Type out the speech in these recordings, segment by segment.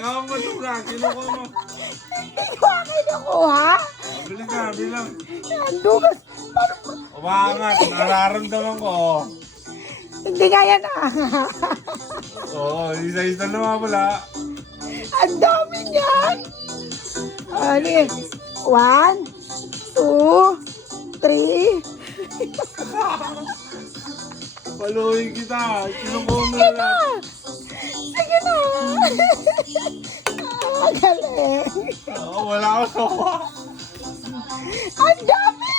Ikaw ang matuga. Kinukuha mo. Hindi ko kinukuha. Bilang ka, bilang. Ang dugas. Umangat. Nararamdaman ko. Oh. Hindi nga yan ah. Oo, isa-isa naman pala. Ang dami niyan. Ano eh? 1, 2, 3. Paluhin kita. Kinukuha mo Sige na. na. Sige na. Galing. Oo, wala ako sawa. Ang dami.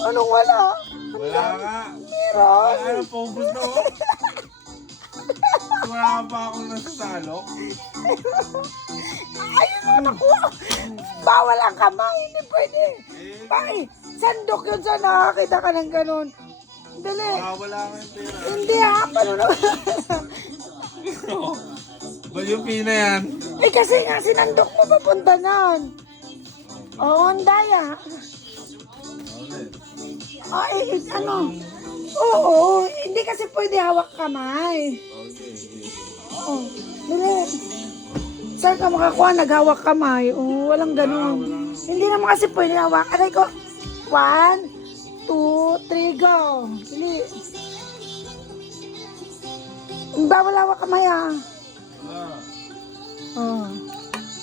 Anong wala? Wala nga. Meron. Wala na, paubos na ako. Wala pa ako nasa talo. Ayun na nakuha. Bawal ang kamay. Hindi pwede. Ay, sandok yun sa nakakita ka ng ganun. Dali. Wala nga yung pera. Hindi ha. Paano na? Ba yung pina yan? Eh kasi nga sinandok mo papunta nan. Oo, ang daya. Ay, ano? Oo, hindi kasi pwede hawak kamay. Oo, dali. Saan ka makakuha naghawak kamay? Oo, walang ganun. Hindi naman kasi pwede hawak. Aray ko. 1, 2, 3, go. Dali. Bawal hawak kamay ah. Oh.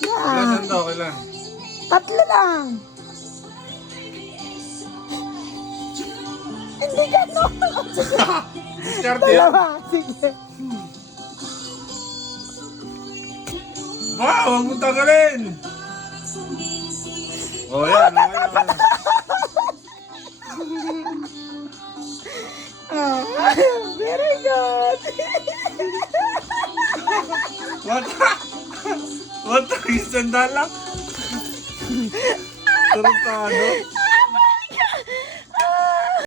Ilan Yeah. daw, ilan? 3 lang. Hindi gano'n. Sige. Diskarte yan. 2. Sige. Ba, huwag mong tagalin. O yan, okay na. Ah, very good. What? What? Isang dalang? Tarantado?